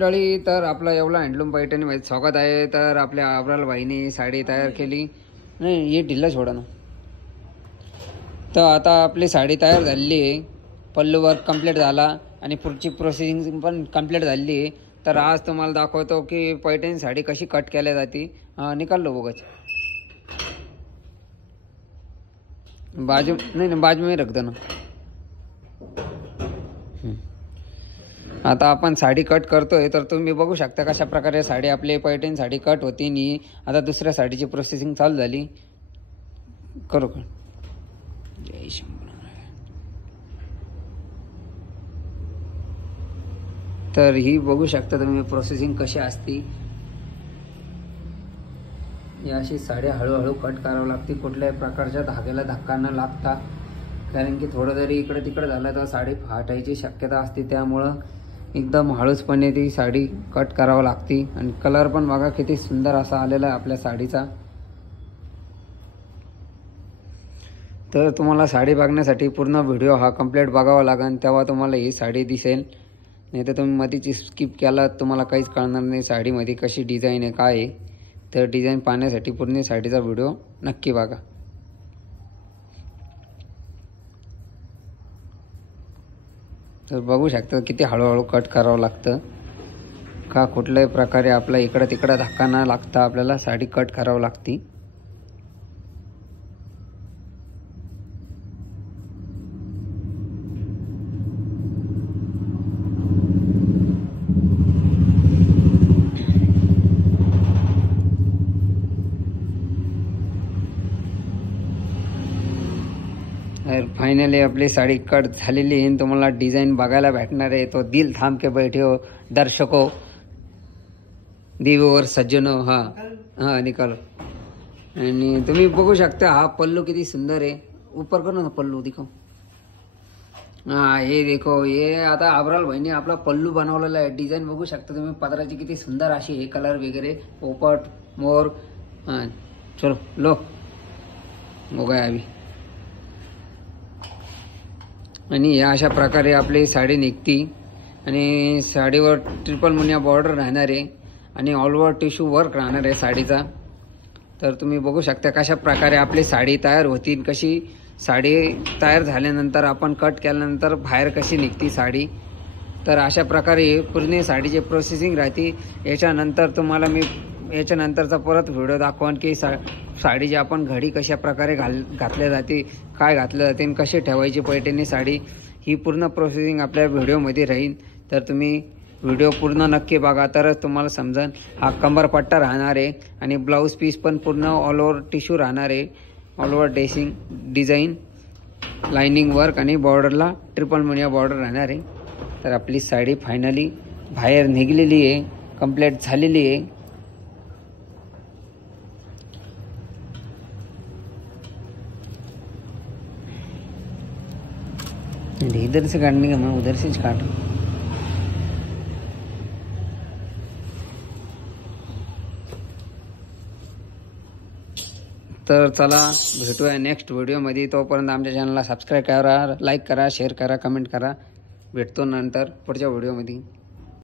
मंडळी, तर आपला एवढा हँडलूम पैठणीमध्ये स्वागत आहे. तर आपल्या अब्राल भाईने साडी तयार केली. नाही, हे ढिल्ला सोडा ना. तर आता आपली साडी तयार झालेली आहे. पल्लू वर्क कंप्लीट झाला आणि पुढची प्रोसेसिंग पण कंप्लीट झालेली आहे. तर आज तुम्हाला दाखवतो की पैठणी साडी कशी कट केली जाते. निकाल लो बघच बाजू नाही ना, बाजू में रख दो ना. आता आपण साडी कट करतोय. तर तुम्ही बघू शकता कशा प्रकारे साडी आपली पैठणी साडी कट होती. नी आता दुसऱ्या साडीची प्रोसेसिंग चालू झाली. करू का? जय शंभू. तर ही बघू शकता तुम्ही प्रोसेसिंग कशी असती. या अशी साडी हळूहळू कट करावं लागते. कुठल्याही प्रकारच्या धाग्याला धक्का न लागता, कारण की थोडं जरी इकडे तिकडे झालं तर साडी फाटायची शक्यता असते. त्यामुळं एकदम हळूचपणे ती साडी कट करावं लागते. आणि कलर पण बघा किती सुंदर असा आलेला आहे आपल्या साडीचा. तर तुम्हाला साडी बघण्यासाठी पूर्ण व्हिडिओ हा कंप्लीट बघावा लागेल, तेव्हा तुम्हाला ही साडी दिसेल. नाही तर तुम्ही मधीची स्किप केला तुम्हाला काहीच कळणार नाही साडीमध्ये कशी डिझाईन आहे काय आहे. तर डिझाईन पाहण्यासाठी पूर्ण साडीचा व्हिडिओ नक्की बघा. तर बघू शकता किती हळूहळू कट करावं लागतं. का कुठल्याही प्रकारे आपला इकडं तिकडं धक्का न लागता आपल्याला साडी कट करावं लागते. फायनली आपली साडी कट झालेली आहे. तुम्हाला डिझाईन बघायला भेटणार आहे. तो दिल थांब के बैठे हो दर्शको, दिवोवर सज्जनो. हा निकालो. आणि तुम्ही बघू शकता हा पल्लू किती सुंदर आहे. ऊपर करो ना पल्लू दिखाओ. हे देखो, हे आता अब्राल भाईने आपला पल्लू बनवलेला आहे. डिझाईन बघू शकता तुम्ही पदराची किती सुंदर अशी हे कलर वगैरे पोपट मोर. चलो लो हो गया अभी. आणि या अशा प्रकारे आपली साडी निघती. आणि साडीवर ट्रिपल मुनिया बॉर्डर राहणार आहे आणि ऑल ओव्हर टिश्यू वर्क राहणार आहे साडीचा. तर तुम्ही बघू शकता कशा प्रकारे आपली साडी तयार होती. कशी साडी तयार झाल्यानंतर आपण कट केल्यानंतर बाहेर कशी निघती साडी. तर अशा प्रकारे पूर्ण साडीची प्रोसेसिंग राहते. याच्यानंतर तुम्हाला मी याच्यानंतरचा परत व्हिडिओ दाखवून की साडीची आपण घडी कशा प्रकारे घातल्या जाते, काय घातलं जाते आणि कशी ठेवायची पैठणी साडी. ही पूर्ण प्रोसेसिंग आपल्या व्हिडिओमध्ये राहील. तर तुम्ही व्हिडिओ पूर्ण नक्की बघा तरच तुम्हाला समजेल. हा कंबरपट्टा राहणार आहे आणि ब्लाऊज पीस पण पूर्ण ऑल ओव्हर टिश्यू राहणार आहे. All over dressing design lining work आणि बॉर्डरला ट्रिपल मुनिया बॉर्डर राहणार आहे. तर आपली साडी फायनली बाहेर निघलेली आहे, कंप्लीट झालेली आहे. इधर से काटने का, मैं उधर से काट. तर चला भेटूया नेक्स्ट व्हिडिओमध्ये. तोपर्यंत आमच्या चॅनलला सबस्क्राईब करा, लाईक करा, शेअर करा, कमेंट करा. भेटतो नंतर पुढच्या व्हिडिओमध्ये.